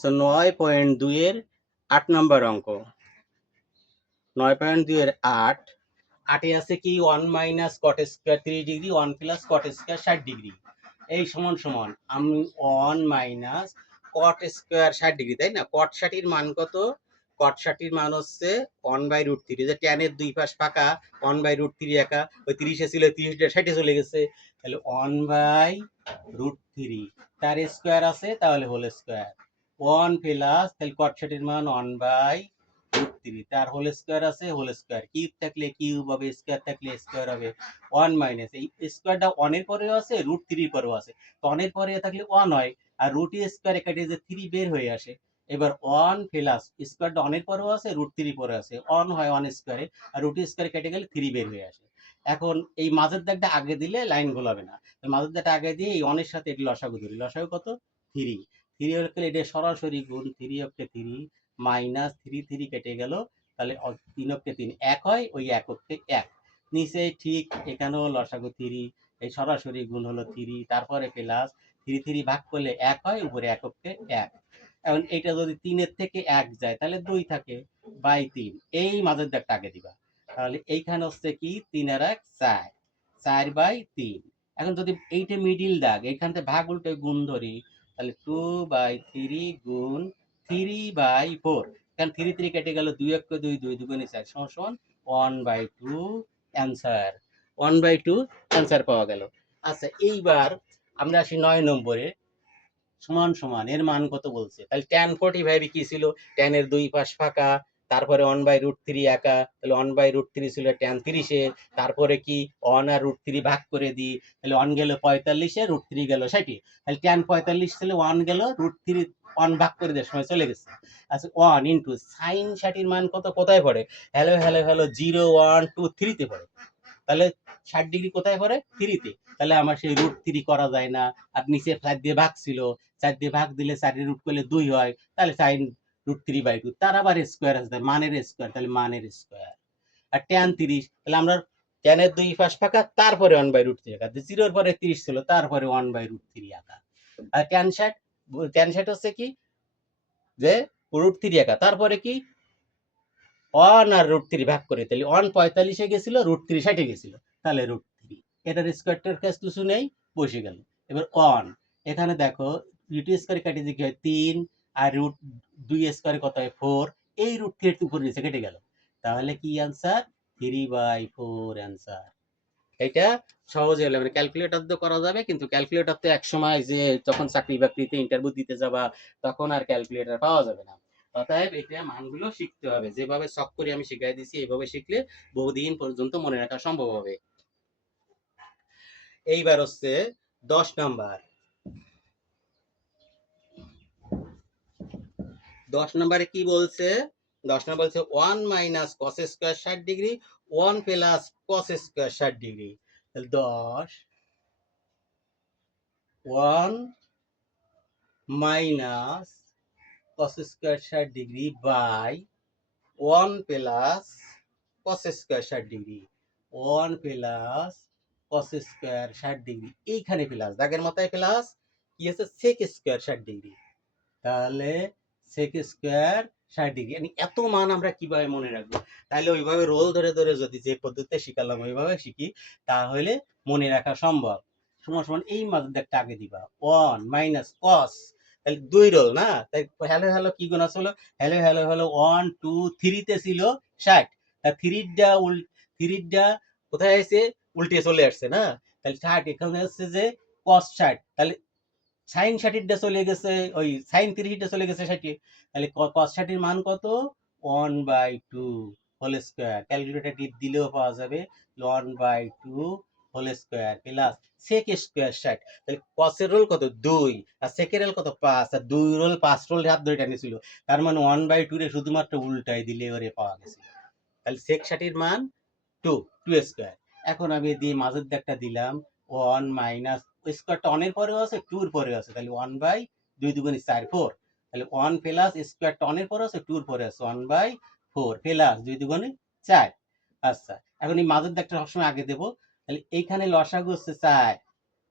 So 9.2-এর 8 নম্বর অঙ্ক। 9.2-এর 8, 8-এ আছে কি 1 minus cot square 30 degree 1 plus cot square 60 degree. এই সমান সমান আমি 1 মাইনাস কট স্কোয়ার 60 ডিগ্রি, তাই না? কট 60-এর মান কত? কট 60-এর মান হচ্ছে 1/√3। যে ট্যানের দুই পাশ ফাঁকা, 1/√3 একা, ওই 30-এ ছিল 30টা 60-এ চলে গেছে, তাহলে 1/√3 তার স্কোয়ার আছে, তাহলে হোল স্কোয়ার 1 প্লাস, তাহলে কট 60-এর মান 1/√3 তার হোল স্কোয়ার আছে, হোল স্কোয়ার কিউব থাকলে কিউব হবে, স্কোয়ার থাকলে স্কোয়ার হবে। 1 মাইনাস এই স্কোয়ারটা 1 এর পরেও আছে, √3 এর পরেও আছে, তো 1 এর পরে থাকলে 1 হয়, আর রুট স্কোয়ার কেটে যে 3 বের হয়ে আসে। এবার 1 প্লাস স্কোয়ারটা 1 এর পরেও আছে, √3 পরে আছে, 1 হয় 1 স্কোয়ারে, আর রুট স্কোয়ার কেটে গেলে 3 বের হয়ে আসে। এখন এই মাঝের দাগটা আগে দিলে লাইন গোলাবে না, মাঝের দাগটা আগে দিয়ে এই 1 এর সাথে এটি লসাগু ধরি, লসাগু কত? 3। 3 হলে এটা সরাসরি গুণ 3 অক্ষে 3 মাইনাস 3 3 কেটে গেল, তাহলে 3 অক্ষে 3 1 হয়, ওই 1 অক্ষে 1 নিচে ঠিক এখানেও লসাগু 3, এই সরাসরি গুণ হলো 3, তারপরে প্লাস 3 3 ভাগ করলে 1 হয়, উপরে 1 অক্ষে 1। এখন এটা যদি 3-এর থেকে 1 যায় তাহলে 2 থাকে বাই 3, এই মাঝের দাগটা আগে দিবা। তাহলে এইখানে হচ্ছে কি 3 আর 1 4, 4/3। এখন যদি এইটা মিডিল দাগ, এইখান থেকে ভাগ উল্টে গুণ ধরি, তাহলে 2/3 গুণ 3/4, কারণ 3 3 কেটে গেল, 2 1 2 2 2 4 সমান 1/2 অ্যান্সার। 1/2 অ্যান্সার পাওয়া গেল। আচ্ছা, এইবার আমরা আসি 9 নম্বরে। সমান সমান এর মান কত বলছে? তাহলে tan 45 কি ছিল? tan এর দুই পাশ ফাঁকা, তারপরে 1/√3 একা, তাহলে 1/√3 ছিল tan 30-এ, তারপরে কি 1 আর √3 ভাগ করে দিই, তাহলে 1 গেল 45-এ, √3 গেল 60-এ, তাহলে tan 45 ছিল 1 গেল, √3 1 ভাগ করে দেওয়ার সময় চলে গেছে। আচ্ছা, 1 ইন্টু সাইন 60-এর মান কত? কোথায় পড়ে? হ্যালো হ্যালো হ্যালো 0 1 2 3-তে পড়ে। তাহলে 60 ডিগ্রি কোথায় পড়ে? 3-তে। তাহলে আমার সেই √3 করা যায় না, আর নিচে 4 দিয়ে ভাগ ছিল, 4 দিয়ে ভাগ দিলে 4 এর রুট করলে 2 হয়, তাহলে sin √3/2, তার আবার স্কোয়ার আছে, মানের স্কোয়ার, তাহলে মানের স্কোয়ার। আর tan 30, তাহলে আমরা tan এর দুই পাশ ফাঁকা, তারপরে 1/√3 আঁকা, 0-এর পরে 30 ছিল, তারপরে 1/√3 আঁকা। আর tan 60 হচ্ছে কি যে √3 আঁকা, তারপরে কি 1 আর √3 ভাগ করে, তাহলে 1 45-এ গেছিল, √3 60-এ গেছিল, তাহলে √3। এটার স্কোয়ারটার কাছে কিছু নেই, বসে গেল। এবার 1 এখানে দেখো, রুট স্কোয়ার কেটে যে কি হয় 3, আর √2 স্কোয়ার কত হয় 4, এই √3 উপর নিচে কেটে গেল, তাহলে কি অ্যান্সার? 3/4 অ্যান্সার। এটা সহজে হলে মানে ক্যালকুলেটর দিয়ে করা যাবে, কিন্তু ক্যালকুলেটর তো এক সময় যে যখন চাকরি বাকরিতে ইন্টারভিউ দিতে যাবা, তখন আর ক্যালকুলেটর পাওয়া যাবে না। অতএব এটা মানগুলো শিখতে হবে, যেভাবে শখ করে আমি শিখাই দিছি এইভাবে শিখলে বহুদিন পর্যন্ত মনে রাখা সম্ভব হবে। এইবার হচ্ছে 10 নাম্বার। 10 নম্বরে কি বলছে? 10 নম্বর বলছে 1 minus cos square 60 degree 1 plus cos square 60 degree. 10 1 minus cos square 60 degree by 1 plus cos square 60 degree, 1 plus cos square 60 degree, এইখানে প্লাস, দাগের মাথায় প্লাস, কি আছে sec স্কোয়ার 60 ডিগ্রি, তাহলে sec স্কোয়ার 60 ডিগ্রি। মানে এত মান আমরা কিভাবে মনে রাখবো? তাহলে ওইভাবে রোল ধরে ধরে যদি যে পদ্ধতিতে শিখালাম ওইভাবে শিখি, তাহলে মনে রাখা সম্ভব। সমান সমান এই মাঝে একটা আগে দিবা 1 মাইনাস cos, তাহলে 2 রোল না, তাই হ্যালো হ্যালো কি গুণ আসলো? হ্যালো হ্যালো হ্যালো 1 2 3-তে ছিল 60, তা 3-টা কোথায় আছে? উল্টে চলে আসছে না, তাহলে 60 এখানে হচ্ছে যে cos 60, তাহলে সাইন 60-টা চলে গেছে, ওই সাইন 30-টা চলে গেছে 60-এ, তাহলে cos 60-এর মান কত? 1/2 হোল স্কয়ার, ক্যালকুলেটর টিপ দিলেও পাওয়া যাবে 1/2 whole square plus sec square 60, তাহলে cos এর রোল কত? 2, আর sec এর রোল কত? 5, আর 2 রোল 5 রোল হাত ধরে টানিয়েছিল, তার মানে 1/2 রে শুধুমাত্র উল্টাই দিলে ওরে পাওয়া গেছে। তাহলে sec 60-এর মান 2 স্কয়ার। এখন আমি দিয়ে মাঝের দাগটা দিলাম 1 মাইনাস স্কয়ারটা 1 এর পরেও আছে, 2 এর পরেও আছে, তাহলে 1/2 2 4 4, তাহলে 1 প্লাস স্কয়ারটা 1 এর পরে আছে, 2 এর পরে আছে, 1/4 প্লাস 2 4। আচ্ছা, এখন এই মাঝের দাগটা সবসময় আগে দেব, তাহলে এইখানে লসাগু হচ্ছে 4,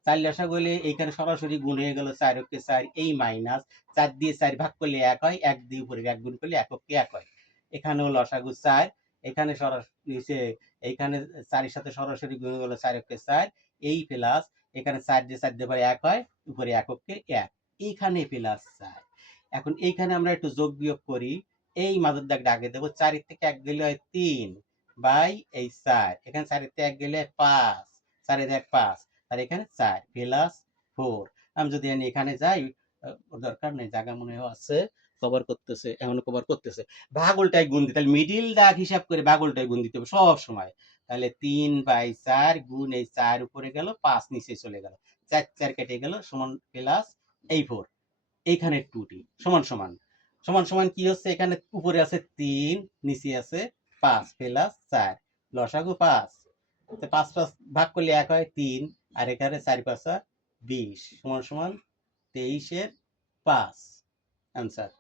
4 লসাগু হলে এইখানে সরাসরি গুণ হয়ে গেল 4 অক্ষে 4, এই মাইনাস 4 দিয়ে 4 ভাগ করলে 1 হয়, 1 দিয়ে উপরে 1 গুণ করলে 1 অক্ষে 1 হয়। এখানেও লসাগু 4, এখানে এইখানে 4 এর সাথে সরাসরি গুণ হয়ে গেল 4 অক্ষে 4, এই প্লাস এখানে 4 দিয়ে 4 দিয়ে 1 হয়, উপরে 1 অক্ষে 1, এইখানে প্লাস 4। এখন এইখানে আমরা একটু যোগ বিয়োগ করি, এই মাঝের দাগটা আগে দেবো, 4 এর থেকে 1 গেলে হয় 3 বাই এই 4, এখানে 4 এর থেকে 1 গেলে 5, 4 এর 1 5, আর এখানে 4 প্লাস 4। আমি যদি এখানে যাই, দরকার নেই, জায়গা মনে হয় আছে, কভার করতেছে, এমন কভার করতেছে, ভাগ উল্টায় গুণ দিতে, তাহলে মিডিল দাগ হিসাব করে ভাগ উল্টায় গুণ দিতে হবে সব সময়। তাহলে 3/4 গুণ এই 4 উপরে গেল, 5 নিচে চলে গেল, 4 4 কেটে গেল, সমান প্লাস এই 4, এইখানে 2t সমান সমান সমান সমান কি হচ্ছে, এখানে উপরে আছে 3, নিচে আছে 5 প্লাস 4, লসাগু 5, 5 5 ভাগ করলে 1 হয় 3, আর এখানে 4 5 20 সমান সমান 23 এর 5 অ্যান্সার।